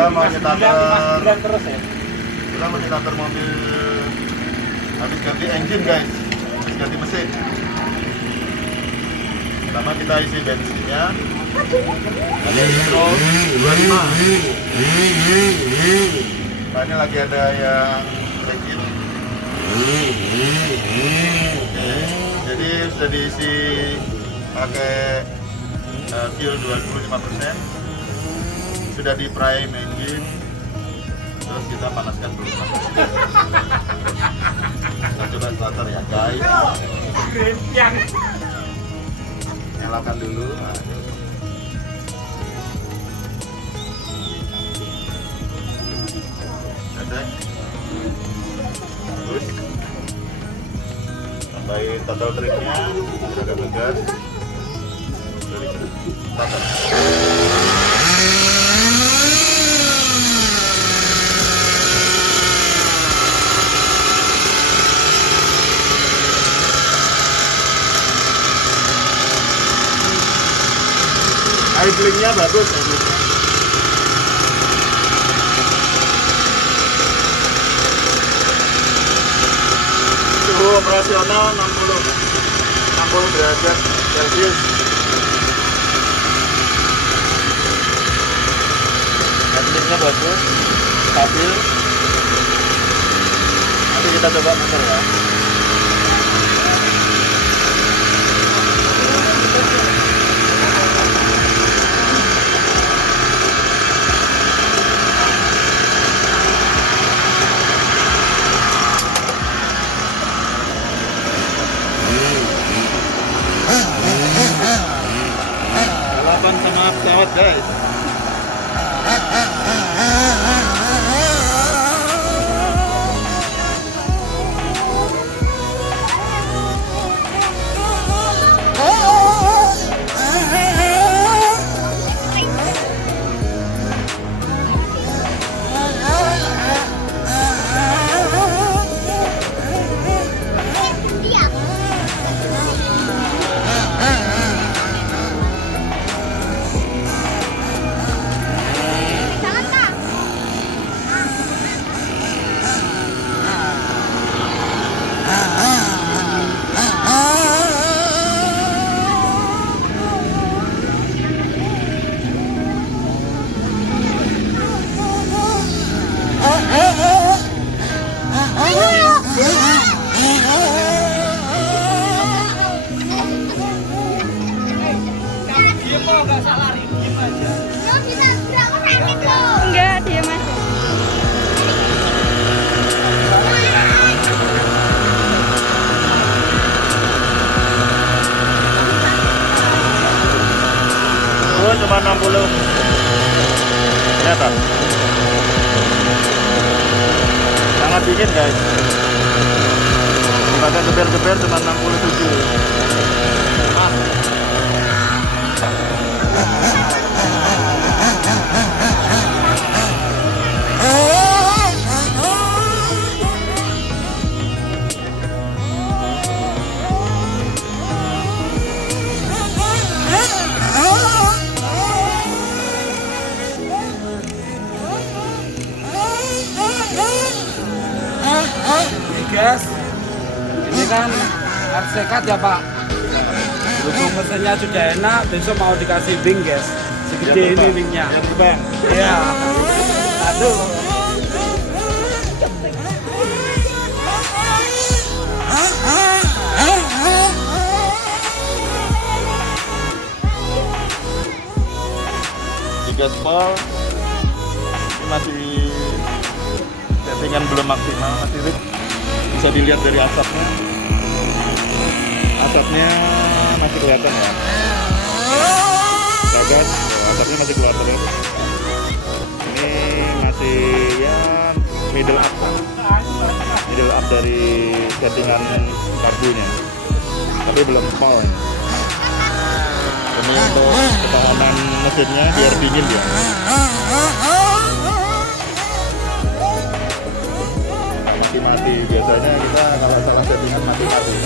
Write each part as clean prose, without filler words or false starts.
kita mau nyetater terus ya. kita mau nyetater mobil habis ganti engine guys, habis ganti mesin. Pertama kita isi bensinnya ada nitro 25. Nah, ini lagi ada yang engine. Jadi sudah diisi pakai fuel 25%, sudah di prime engine, terus kita panaskan dulu. Kita coba starter ya guys. Nyalakan dulu. Nah, cek. Terus tambahin total triknya, agak ngegas. Starter. Idlingnya bagus, idlingnya. Suhu operasional 60 derajat Celcius. Idlingnya bagus, stabil. Nanti kita coba muter ya. Balapan sama pesawat guys. Enggak, diam aja. Oh, cuma 60. Kelihatan. Sangat dingin guys. Dipakai geber-geber cuma 67. Gas, ini kan harus sekat ya Pak. Berhubung mesinnya sudah enak, besok mau dikasih wing gas. Segede ini wingnya. Yang terbang. Iya. Aduh. Di gaspol ini masih settingan belum maksimal, masih rit. Bisa dilihat dari asapnya masih kelihatan ya. Gagas, asapnya masih keluar terus. Ini masih ya middle up dari settingan karbunya, tapi belum small. Ini untuk ketahanan mesinnya biar dingin dia. Mati-mati, biasanya kita kalau salah settingan mati-mati.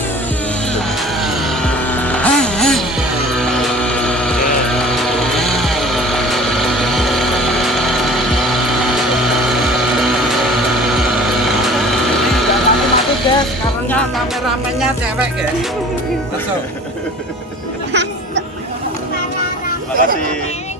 kameramennya cewek guys. Masuk. Terima kasih.